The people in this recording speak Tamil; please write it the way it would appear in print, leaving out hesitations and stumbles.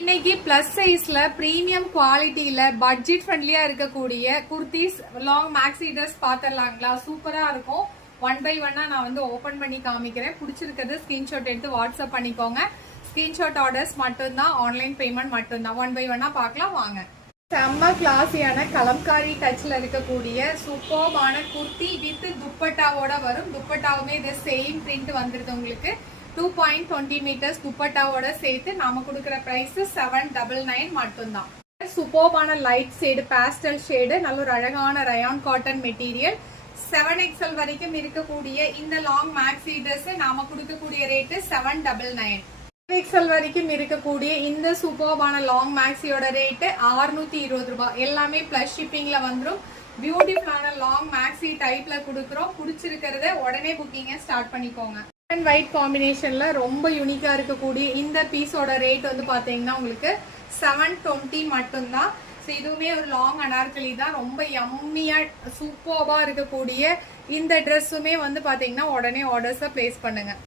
இன்னைக்கு பிளஸ் சைஸ்ல பிரீமியம் குவாலிட்டியில பட்ஜெட் ஃப்ரெண்ட்லியா இருக்கக்கூடிய குர்த்திஸ் லாங் மேக்ஸி ட்ரெஸ் பாத்திரலாங்களா? சூப்பரா இருக்கும். 1 by 1 நான் வந்து ஓபன் பண்ணி காமிக்கிறேன். பிடிச்சிருக்கிறது ஸ்கிரீன்ஷாட் எடுத்து வாட்ஸ்அப் பண்ணிக்கோங்க. ஸ்கிரீன்ஷாட் ஆர்டர்ஸ் மட்டும்தான், ஆன்லைன் பேமெண்ட் மட்டும்தான். 1 by 1 பார்க்கலாம் வாங்க. செம்ம கிளாஸியான கலம்காரி டச்ல இருக்கக்கூடிய சூப்பர்பான குர்த்தி வித் துப்பட்டாவோட வரும். துப்பட்டாவுமே இது சேம் பிரிண்ட் வந்துருது உங்களுக்கு. 2.20 மீட்டர்ஸ் துப்பட்டாவோட சேர்த்து நாம கொடுக்குற பிரைஸ் 799 மட்டும்தான். சூப்பர்பான லைட் ஷேடு பேஸ்டல் ஷேடு, நல்ல ஒரு அழகான ரயான் காட்டன் மெட்டீரியல். 7XL வரைக்கும் இருக்கக்கூடிய இந்த லாங் மேக்ஸி ட்ரெஸ் நாம கொடுக்கக்கூடிய ரேட்டு 799. 5XL வரைக்கும் இருக்கக்கூடிய இந்த சூப்பர்பான லாங் மேக்ஸியோட ரேட்டு 620 ரூபாய். எல்லாமே பிளஸ் ஷிப்பிங்ல வந்துடும். பியூட்டிஃபுல்லான லாங் மேக்ஸி டைப்ல கொடுக்குறோம். பிடிச்சிருக்கிறத உடனே புக்கிங்க ஸ்டார்ட் பண்ணிக்கோங்க. அண்ட் ஒயிட் காம்பினேஷன்ல ரொம்ப யூனிக்கா இருக்கக்கூடிய இந்த பீஸோட ரேட் வந்து பாத்தீங்கன்னா உங்களுக்கு 720 மட்டும்தான். ஸோ இதுவுமே ஒரு லாங் அனார்கலி தான். ரொம்ப யம்மியா சூப்பர்பா இருக்கக்கூடிய இந்த ட்ரெஸ்ஸுமே வந்து பாத்தீங்கன்னா உடனே ஆர்டர்ஸை பிளேஸ் பண்ணுங்க.